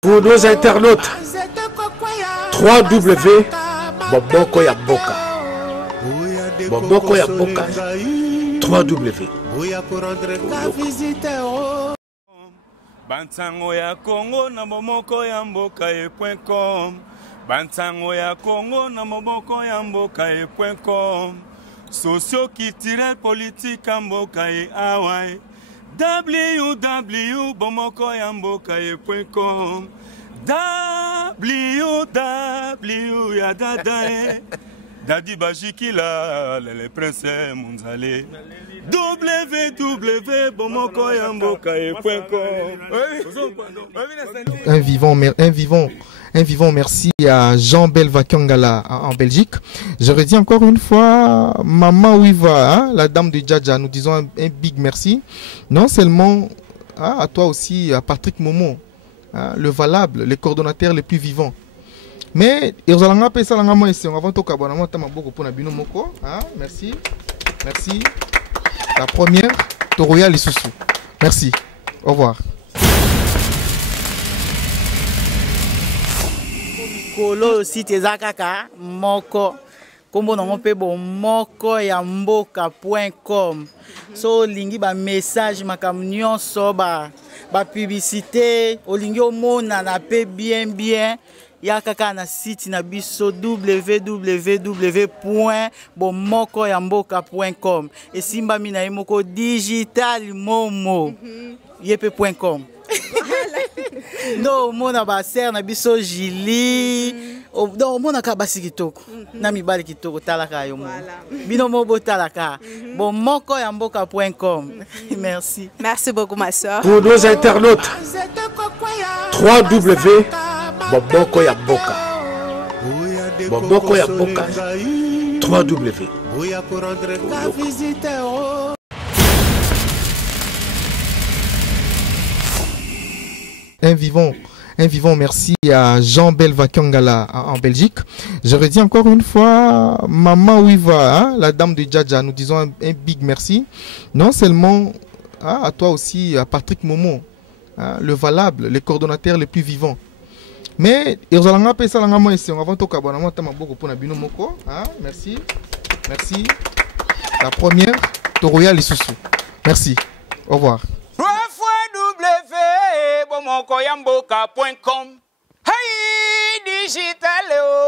Pour nos internautes, 3W Boboko ya Boka. Boboko ya Boka. 3W. Bantango ya Congo na momoko ya mboka e.com. Bantango ya Congo na momoko ya mboka e.com. Socio-culturel politique ya mboka e awai. www.bomokoyambokaye.com www ya dadae Dadi Bajikila les princes monzale www.bomokoyambokaye.com. Un vivant merci à Jean Belvakangala en Belgique. Je redis encore une fois, Maman Wiva, hein, la dame de Djadja, nous disons un big merci. Non seulement à toi aussi, à Patrick Momo, hein, le valable, les coordonnateurs les plus vivants. Mais merci. Merci. La première, Toroya Lissousou. Merci. Au revoir. Kolo site zakaka moko kombo na ngope bo moko ya mboka.com so lingi ba message makam nyonso ba publicité olingi omona na pe bien ya kaka na site na biso www.bomokoyamboka.com esimba mina yemoko digital momo yepe.com. No mona ba ser na biso Jili do mona ka basi kitoko na mibali kitoko talaka yo mo bino mo botalaka bomokoyamboka.com. Merci beaucoup ma soeur. Pour nos internautes, 3W Boboko ya Boka. Boboko ya Boka. 3W. Un vivant merci à Jean Belvakangala en Belgique. Je redis encore une fois, Maman Wiva, hein, la dame de Djadja, nous disons un big merci. Non seulement à toi aussi, à Patrick Momo, hein, le valable, les coordonnateurs les plus vivants. Mais merci. Merci. La première, Toroya Lissousou. Merci. Au revoir. www.bomokoyamboka.com. Hey, digital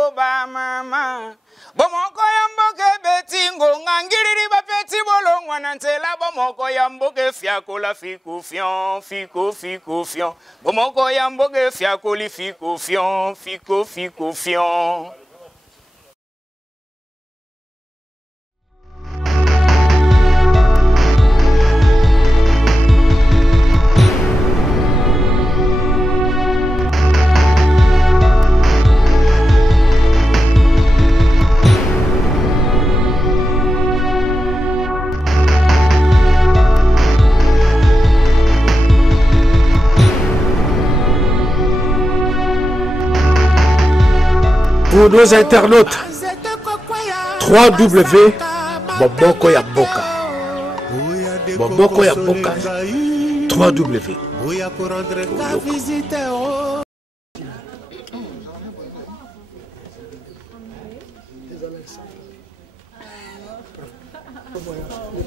oba mama. Bomokoyamboke betingo ngangiri ba peti bolongwa nantela bomokoyamboke fiakola fiku fion. Bomokoyamboke fiakoli fiku fion. Pour nos internautes, 3W Boboko ya Boka. Boboko ya Boka. 3W.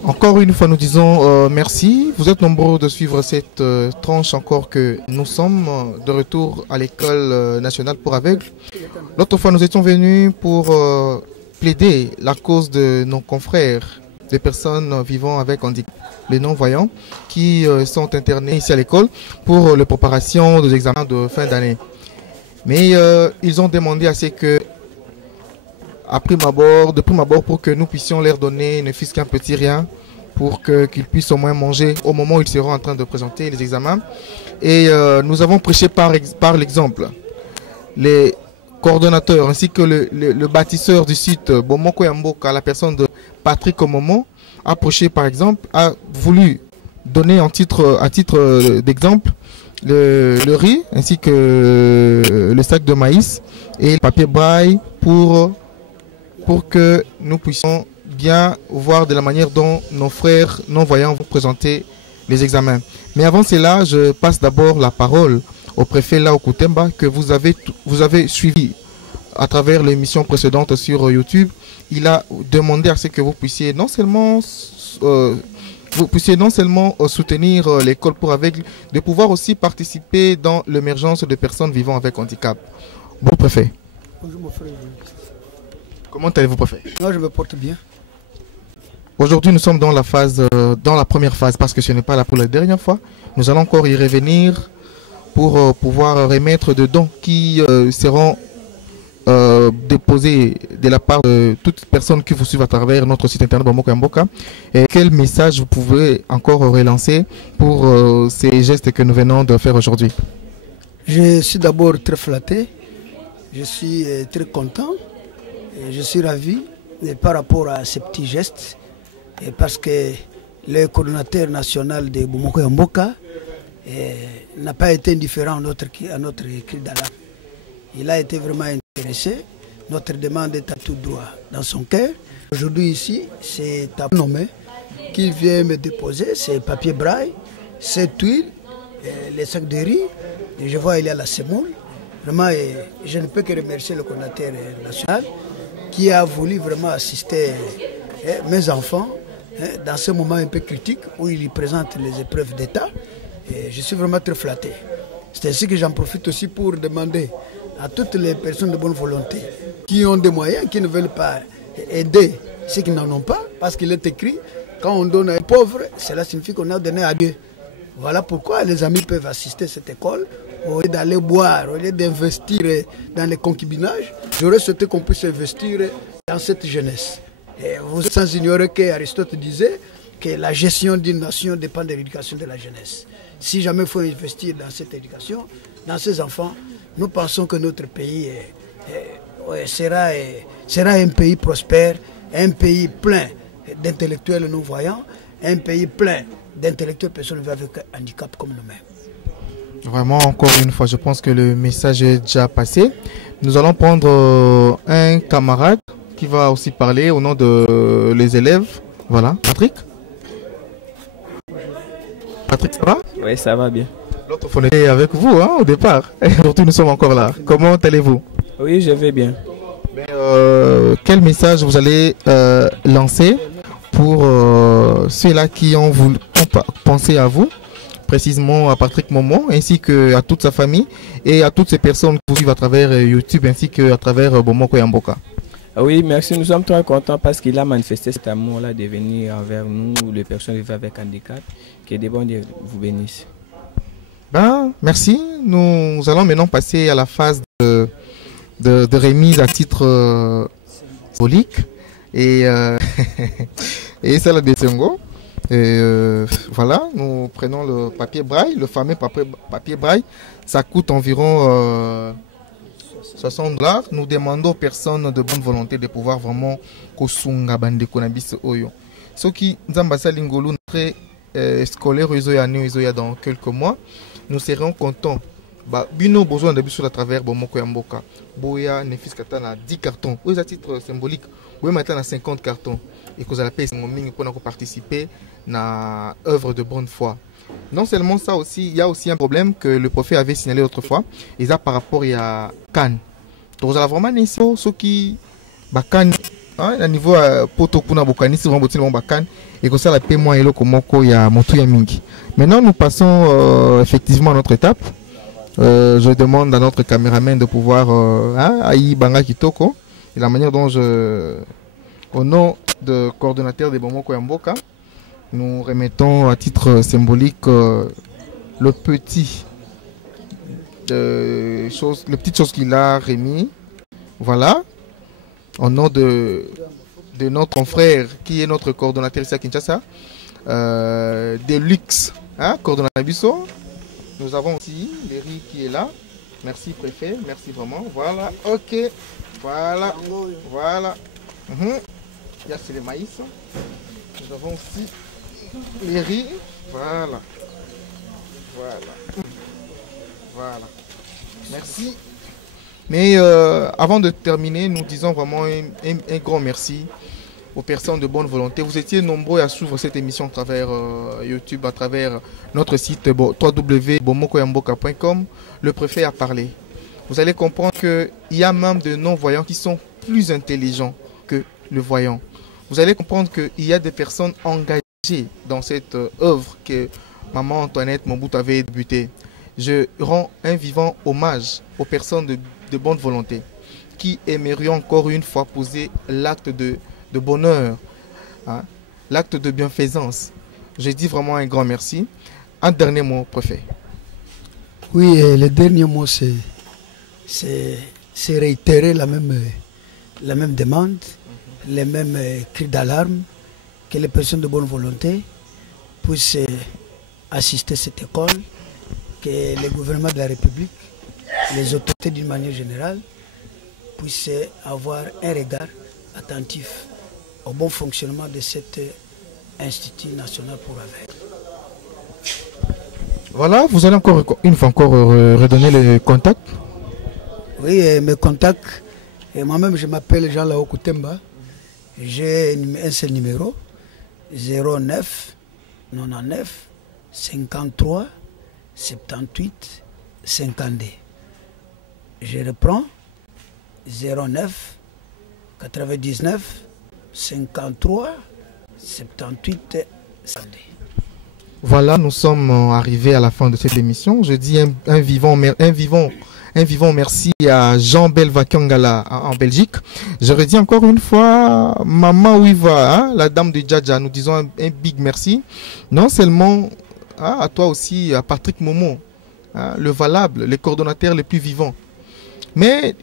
Encore une fois, nous disons merci. Vous êtes nombreux de suivre cette tranche encore que nous sommes de retour à l'école nationale pour aveugles. L'autre fois, nous étions venus pour plaider la cause de nos confrères, des personnes vivant avec handicap, les non-voyants, qui sont internés ici à l'école pour la préparation des examens de fin d'année. Mais ils ont demandé à ce que de prime abord, pour que nous puissions leur donner ne fût-ce qu'un petit rien pour qu'ils puissent au moins manger au moment où ils seront en train de présenter les examens. Et nous avons prêché par l'exemple. Les coordonnateurs ainsi que le bâtisseur du site Bomoko Yamboka, la personne de Patrick Omomo, a prêché par exemple, a voulu donner à titre d'exemple le riz ainsi que le sac de maïs et le papier braille pour que nous puissions bien voir de la manière dont nos frères non-voyants vont présenter les examens. Mais avant cela, je passe d'abord la parole au préfet Lao Koutemba que vous avez suivi à travers l'émission précédente sur YouTube. Il a demandé à ce que vous puissiez non seulement soutenir l'école pour aveugles, de pouvoir aussi participer dans l'émergence de personnes vivant avec handicap. Bon préfet. Bonjour mon frère. Comment allez-vous préfet? Moi je me porte bien. Aujourd'hui nous sommes dans la première phase parce que ce n'est pas là pour la dernière fois. Nous allons encore y revenir pour pouvoir remettre des dons qui seront déposés de la part de toutes personnes qui vous suivent à travers notre site internet Bomoko ya Mboka. Et quel message vous pouvez encore relancer pour ces gestes que nous venons de faire aujourd'hui? Je suis d'abord très flatté, je suis très content, et je suis ravi par rapport à ces petits gestes, et parce que le coordonnateur national de Bomoko ya Mboka n'a pas été indifférent à notre cri d'alarme. Il a été vraiment intéressé. Notre demande est à tout droit dans son cœur. Aujourd'hui ici, c'est un nommé qui vient me déposer ses papiers braille, ses tuiles, les sacs de riz. Et je vois il y a la semoule. Vraiment, je ne peux que remercier le coordonnateur national qui a voulu vraiment assister mes enfants dans ce moment un peu critique où il présente les épreuves d'État. Et je suis vraiment très flatté. C'est ainsi que j'en profite aussi pour demander à toutes les personnes de bonne volonté qui ont des moyens, qui ne veulent pas aider ceux qui n'en ont pas, parce qu'il est écrit, quand on donne à un pauvre, cela signifie qu'on a donné à Dieu. Voilà pourquoi les amis peuvent assister à cette école, au lieu d'aller boire, au lieu d'investir dans les concubinages. J'aurais souhaité qu'on puisse investir dans cette jeunesse. Et vous sans ignorer qu'Aristote disait que la gestion d'une nation dépend de l'éducation de la jeunesse. Si jamais il faut investir dans cette éducation, dans ces enfants, nous pensons que notre pays sera un pays prospère, un pays plein d'intellectuels non-voyants, un pays plein d'intellectuels personnes vivant avec handicap comme nous-mêmes. Vraiment, encore une fois, je pense que le message est déjà passé. Nous allons prendre un camarade qui va aussi parler au nom de les élèves. Voilà, Patrick. Patrick, ça va? Oui, ça va bien. L'autre fois, on était avec vous au départ. Aujourd'hui, nous sommes encore là. Comment allez-vous? Oui, je vais bien. Mais, quel message vous allez lancer pour ceux-là qui ont pensé à vous, précisément à Patrick Momon, ainsi qu'à toute sa famille et à toutes ces personnes qui vous suivent à travers YouTube, ainsi qu'à travers Bomoko ya Mboka? Oui, merci. Nous sommes très contents parce qu'il a manifesté cet amour-là de venir envers nous, les personnes vivant avec handicap. Que des bons dieux vous bénissent. Ben, merci. Nous allons maintenant passer à la phase de remise à titre symbolique. Et c'est la Dessengo. Voilà, nous prenons le papier braille, le fameux papier braille. Ça coûte environ $60. Nous demandons aux personnes de bonne volonté de pouvoir vraiment kosunga bande konabis oyo. Ce qui Nzambasa Lingolu très scolaire dans quelques mois, nous serons contents. Bino besoin de biso à travers Bomoko ya Mboka. Boya ne fiskata na 10 cartons. Aux à titre symbolique, boya maintenant na 50 cartons et que vous allez payer pour participer à œuvre de bonne foi. Non seulement ça aussi, il y a aussi un problème que le prophète avait signalé autrefois, et ça par rapport à Cannes. Donc vous allez vraiment ce qui Cannes, à niveau poto kuna bokani c'est vraiment bon Cannes et que ça la paie moins elo komoko ya motu ya mingi. Maintenant nous passons effectivement à notre étape. Je demande à notre caméraman de pouvoir aïe banga kitoko et la manière dont au nom de coordonnateur de Bomoko ya Mboka, nous remettons à titre symbolique les petites choses qu'il a remis. Voilà. Au nom de notre confrère qui est notre coordonnateur ici à Kinshasa, de luxe, coordonnateur Bisso. Nous avons aussi Léry qui est là. Merci préfet, merci vraiment. Voilà, ok. Voilà, voilà. Il y a c'est le maïs. Nous avons aussi les riz, voilà, voilà, voilà. Merci. Mais avant de terminer, nous disons vraiment un grand merci aux personnes de bonne volonté. Vous étiez nombreux à suivre cette émission à travers YouTube, à travers notre site www.bomokoyamboka.com. Le préfet a parlé. Vous allez comprendre qu'il y a même de non-voyants qui sont plus intelligents que le voyant. Vous allez comprendre qu'il y a des personnes engagées dans cette œuvre que Maman Antoinette Mobutu avait débutée. Je rends un vivant hommage aux personnes de bonne volonté qui aimeraient encore une fois poser l'acte de bonheur, hein, l'acte de bienfaisance. Je dis vraiment un grand merci. Un dernier mot, préfet. Oui, le dernier mot, c'est réitérer la même demande, les mêmes cris d'alarme, que les personnes de bonne volonté puissent assister à cette école, que le gouvernement de la République, les autorités d'une manière générale, puissent avoir un regard attentif au bon fonctionnement de cet Institut national pour aveugles. Voilà, vous allez encore une fois redonner les contacts. Oui, mes contacts, moi-même je m'appelle Jean-Lao Koutemba, j'ai un seul numéro, 09 99 53 78 52. Je reprends, 09 99 53 78 52. Voilà, nous sommes arrivés à la fin de cette émission. Je dis un vivant merci à Jean Belva-Kiangala en Belgique. Je redis encore une fois, Maman Ouiva, hein, la dame de Djadja, nous disons un big merci. Non seulement à toi aussi, à Patrick Momo, hein, le valable, le coordonnateur le plus vivant. Mais,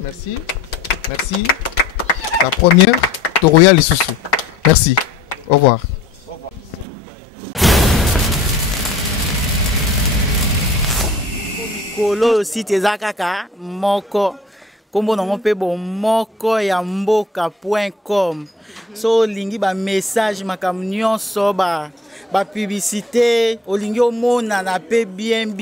merci. Merci. La première, Toroya Lissousou. Merci. Au revoir. Kolo site ezakaka moko kombo nango pe bo moko ya mboka.com. So lingi ba message makambo nyonso ba publicité olingi omona na pe bien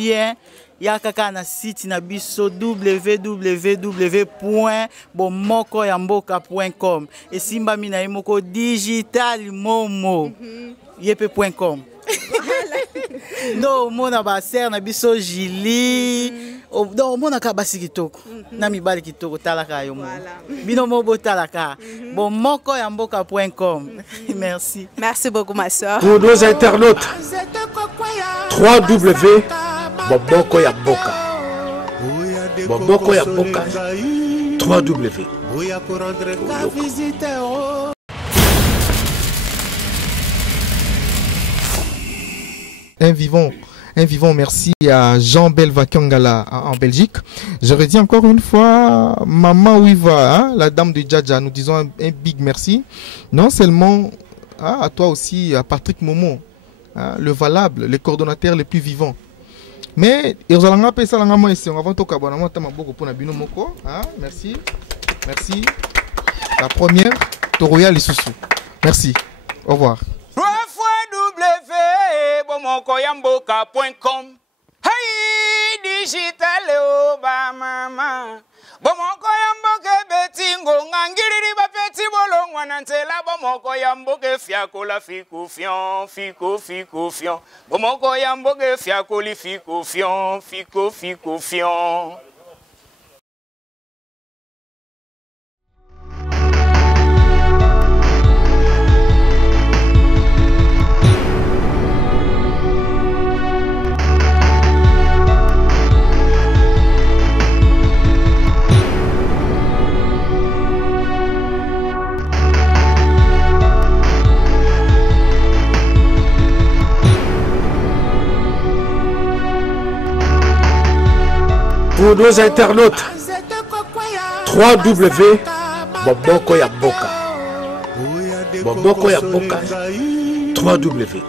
ya kaka na site na biso www.bomokoyamboka.com. Esimba mina yemoko digital momo yepe.com. No mona ba ser na biso Jili do mona ka basi kitoko na mibali kitoko talaka yo mo bino mo botalaka bomokoyamboka.com. Merci beaucoup ma soeur. Pour nos internautes, www.bomokoyamboka. Bomokoyamboka 3W. Un vivant merci à Jean Belva-Kiangala en Belgique. Je redis encore une fois, Maman Ouiva, hein, la dame de Djadja, nous disons un big merci. Non seulement à toi aussi, à Patrick Momo, hein, le valable, le coordonnateur le plus vivant. Mais, merci. Merci. La première, Toroya Lissousou. Merci. Au revoir. www.bomokoyamboka.com. Hey, digital ba mama. Bomokoyamboka betingo ngangiriri ba peti bolongwa nantela bomokoyamboka fiakola fiku fion. Bomokoyamboka fiakoli fiku fion. Pour nos internautes, www.bomokoyamboka. Bomokoyamboka 3W.